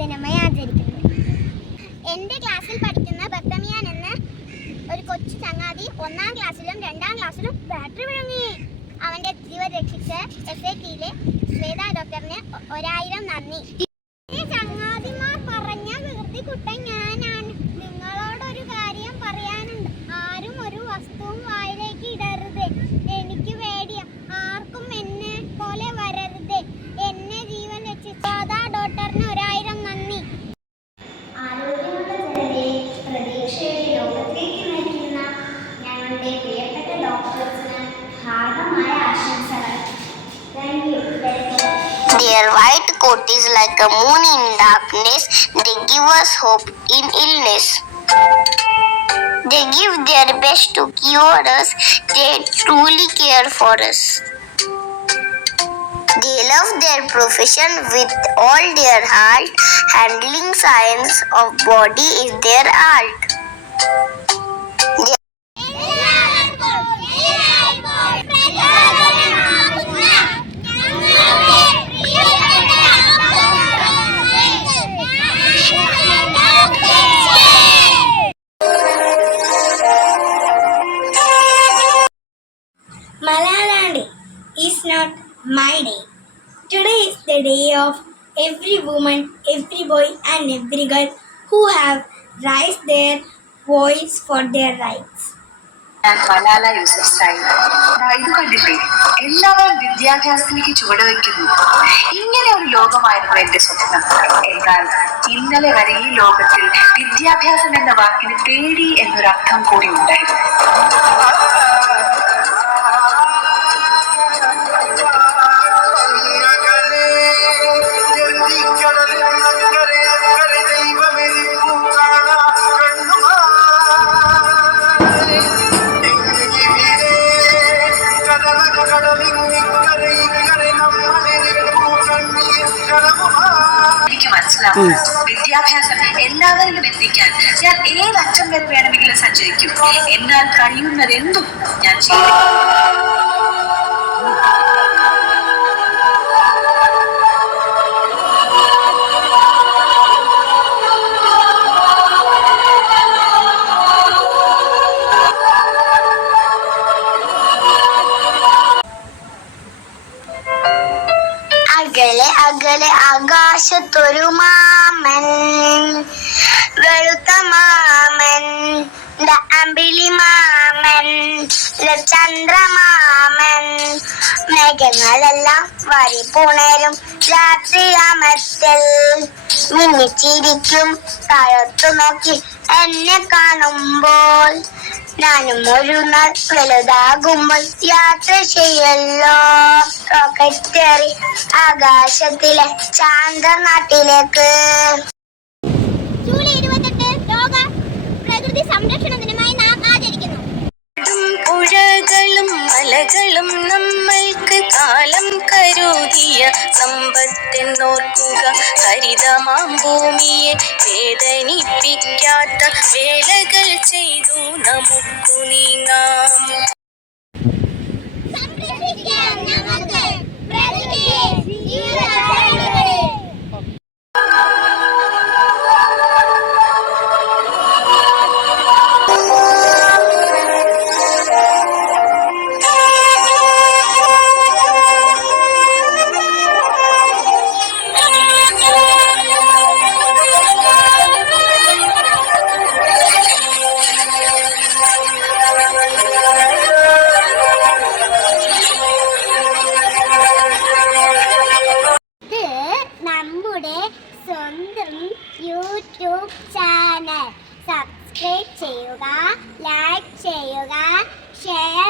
ദിനമായി ആചരിക്കുന്നത്. എൻ്റെ ക്ലാസ്സിൽ പഠിക്കുന്ന ബത്തമിയാൻ എന്ന ഒരു കൊച്ചു ചങ്ങാതി 1ാം ക്ലാസ്സിലും 2ാം ക്ലാസ്സിലും ബാറ്ററി വിഴുങ്ങി. അവൻ്റെ ജീവൻ രക്ഷിച്ച SATയിലെ ശ്വേത ഡോക്ടറിന് 1000 നന്ദി. ചങ്ങാതിമാർ പറഞ്ഞ വികൃതി കുട്ടൻ ഞാനാണ്. നിങ്ങളോടൊരു കാര്യം പറയാനുണ്ട്. ആരും ഒരു വസ്തുവും വായിലേക്ക് ഇടരുത്. എനിക്ക് പേടിയാ. ആർക്കും എന്നെ പോലെ വരരുത്. എന്നെ ജീവൻ രക്ഷിച്ച ഡോക്ടറിന് 1000 നന്ദി. ആരോഗ്യമുള്ള ജനതയെ പ്രതീക്ഷയുടെ ലോകത്തേക്ക് നയിക്കുന്ന ഞങ്ങളുടെ പ്രിയപ്പെട്ട ഡോക്ടേഴ്സിന് ഹാർദമായ ആശംസകൾ. Thank you. Their white coat is like a moon in darkness. They give us hope in illness. They give their best to cure us. They truly care for us. They love their profession with all their heart. Handling science of body is their art. Malala Day is not my day. Today is the day of every woman, every boy and every girl who have raised their voice for their rights. Malala Yousafzai ഇത് കണ്ടില്ലേ, എല്ലാവരും വിദ്യാഭ്യാസത്തിലേക്ക് ചുവടുവെക്കുന്നു. ഇങ്ങനെ ഒരു ലോകമായിരുന്നു എന്റെ സ്വപ്നം. എന്നാൽ ഇന്നലെ വരെ ഈ ലോകത്തിൽ വിദ്യാഭ്യാസം എന്ന വാക്കിന് പേടി എന്നൊരർത്ഥം കൂടി ഉണ്ടായിരുന്നു. എനിക്ക് മനസ്സിലാവും, വിദ്യാഭ്യാസം എല്ലാവരിലും എത്തിക്കാൻ ഞാൻ ഏതറ്റം വരെ വേണമെങ്കിലും സഞ്ചരിക്കും. എന്നാൽ കഴിയുന്നതെന്തും ഞാൻ ചെയ്യും. അകലെ അകലെ ആകാശത്തൊരു മാമൻ, വെളുത്ത മാമൻ, അമ്പിളി മാമൻ, ചന്ദ്രമാമൻ. മേഘങ്ങളെല്ലാം വരി പുണരും രാത്രിയാമത്തിൽ. മിന്നിച്ചിരിക്കും താഴത്തു നോക്കി എന്നെ കാണുമ്പോൾ. ഞാനും ഒരു നാൾ വലുതാകുമ്പോൾ യാത്ര ചെയ്യല്ലോ റോക്കറ്റേറി ആകാശത്തിലെ ചാന്ദ്രനാട്ടിലേക്ക്. ജൂലൈ 28 ലോക പ്രകൃതി സംരക്ഷണ ദിനമായി നാം ആചരിക്കുന്നു. പുഴകളും മലകളും നമ്മൾക്ക് കാലം കരുതിയ സമ്പത്തെന്നോർക്കുക. ഹരിതമാം ഭൂമിയെ വേദനിപ്പിക്കാത്ത വേലകൾ ചെയ്തു നമുക്കു നീങ്ങാം. സംരക്ഷിക്കാം നമുക്ക് പ്രകൃതിയെ, ജീവജാലങ്ങളെ. സ്വന്തം യൂട്യൂബ് ചാനൽ സബ്സ്ക്രൈബ് ചെയ്യുക, ലൈക്ക് ചെയ്യുക, ഷെയർ